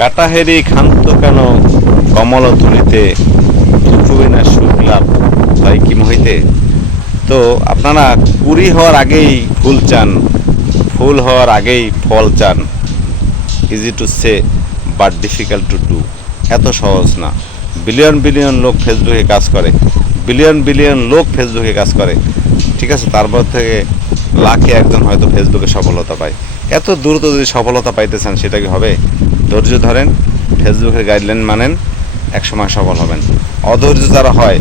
কাটাহেরি খান্ত কেন কমল তুলিতে দুপুবে না শুক্লাভ হয় কি মহিতে? তো আপনারা কুড়ি হওয়ার আগেই ফুল চান, ফুল হওয়ার আগেই ফল চান। Easy to say but difficult to do এত সহজ না। বিলিয়ন বিলিয়ন লোক ফেসবুকে কাজ করে। বিলিয়ন বিলিয়ন লোক ফেসবুকে কাজ করে। ঠিক আছে, তারপর থেকে লাখে একজন হয়তো ফেসবুকে সফলতা পায়। এত দ্রুত যদি সফলতা পাইতে চান, সেটা কি হবে? ধৈর্য ধরেন, ফেসবুকের গাইডলাইন মানেন, একসময় সফল হবেন। অধৈর্য যারা হয়,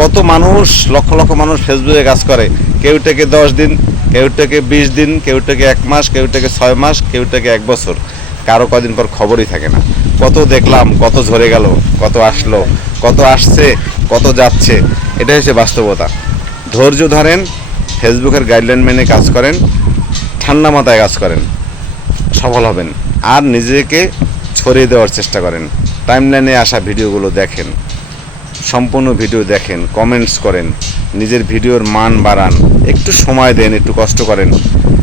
কত মানুষ, লক্ষ লক্ষ মানুষ ফেসবুকে কাজ করে, কেউ থেকে দশ দিন, কেউ থেকে বিশ দিন, কেউ থেকে এক মাস, কেউ থেকে ছয় মাস, কেউ থেকে এক বছর। কারও কদিন পর খবরই থাকে না। কত দেখলাম, কত ঝরে গেল, কত আসলো, কত আসছে, কত যাচ্ছে, এটাই হচ্ছে বাস্তবতা। ধৈর্য ধরেন, ফেসবুকের গাইডলাইন মেনে কাজ করেন, ঠান্ডা মাথায় কাজ করেন, সফল হবেন। আর নিজেকে ছড়িয়ে দেওয়ার চেষ্টা করেন। টাইমলাইনে আসা ভিডিওগুলো দেখেন, সম্পূর্ণ ভিডিও দেখেন কমেন্টস করেন, নিজের ভিডিওর মান বাড়ান, একটু সময় দেন, একটু কষ্ট করেন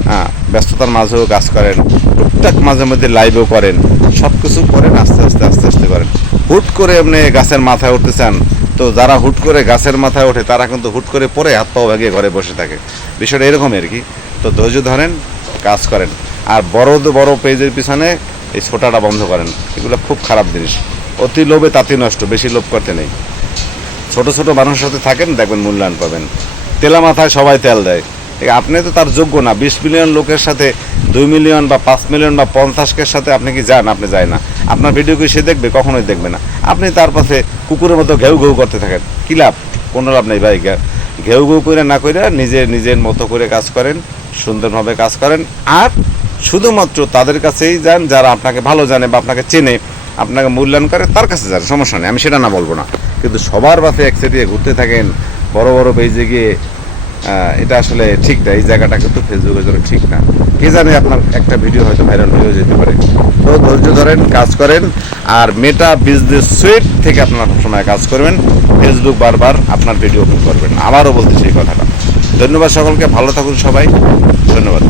হ্যাঁ ব্যস্ততার মাঝেও কাজ করেন, টুকটাক মাঝে মধ্যে লাইভও করেন সব কিছু করেন, আস্তে আস্তে আস্তে আস্তে করেন। হুট করে আপনি গাছের মাথায় উঠতে চান, তো যারা হুট করে গাছের মাথায় ওঠে, তারা কিন্তু হুট করে পরে হাত পাও ভাগিয়ে ঘরে বসে থাকে। বিষয়টা এরকম আর কি। তো ধৈর্য ধরেন, কাজ করেন। আর বড় বড় পেজের পিছনে এই ছোটাটা বন্ধ করেন। এগুলো খুব খারাপ জিনিস। অতি লোভে তাঁতি নষ্ট, বেশি লোভ করতে নেই। ছোট ছোট মানুষের সাথে থাকেন, দেখবেন মূল্যায়ন পাবেন। তেলা মাথায় সবাই তেল দেয়। আপনি তো তার যোগ্য না। বিশ মিলিয়ন লোকের সাথে দুই মিলিয়ন বা পাঁচ মিলিয়ন বা পঞ্চাশকের সাথে আপনি কি যান? আপনি যায় না। আপনার ভিডিও কি সে দেখবে? কখনোই দেখবে না। আপনি তার পাশে কুকুরের মতো ঘেউ ঘেউ করতে থাকেন। কী লাভ? কোনো লাভ নেই ভাই। ঘেউ ঘেউ করে না করে নিজে নিজের মতো করে কাজ করেন, সুন্দরভাবে কাজ করেন। আর শুধুমাত্র তাদের কাছেই যান, যারা আপনাকে ভালো জানে বা আপনাকে চেনে, আপনাকে মূল্যায়ন করে, তার কাছে যান, সমস্যা নেই, আমি সেটা না বলব না। কিন্তু সবার বাসে এক দিয়ে ঘুরতে থাকেন, বড় বড় পেজে গিয়ে এটা আসলে ঠিক না, এই জায়গাটা কিন্তু ফেসবুকের জন্য ঠিক না। কে জানে আপনার একটা ভিডিও হয়তো ভাইরাল হয়েও যেতে পারে। তো ধৈর্য ধরেন, কাজ করেন, আর মেটা বিজনেস সুইট থেকে আপনারা সবসময় কাজ করবেন। ফেসবুক বারবার আপনার ভিডিও আপলোড করবেন। আবারও বলতে সেই কথাটা। ধন্যবাদ সকলকে, ভালো থাকুন সবাই। ধন্যবাদ।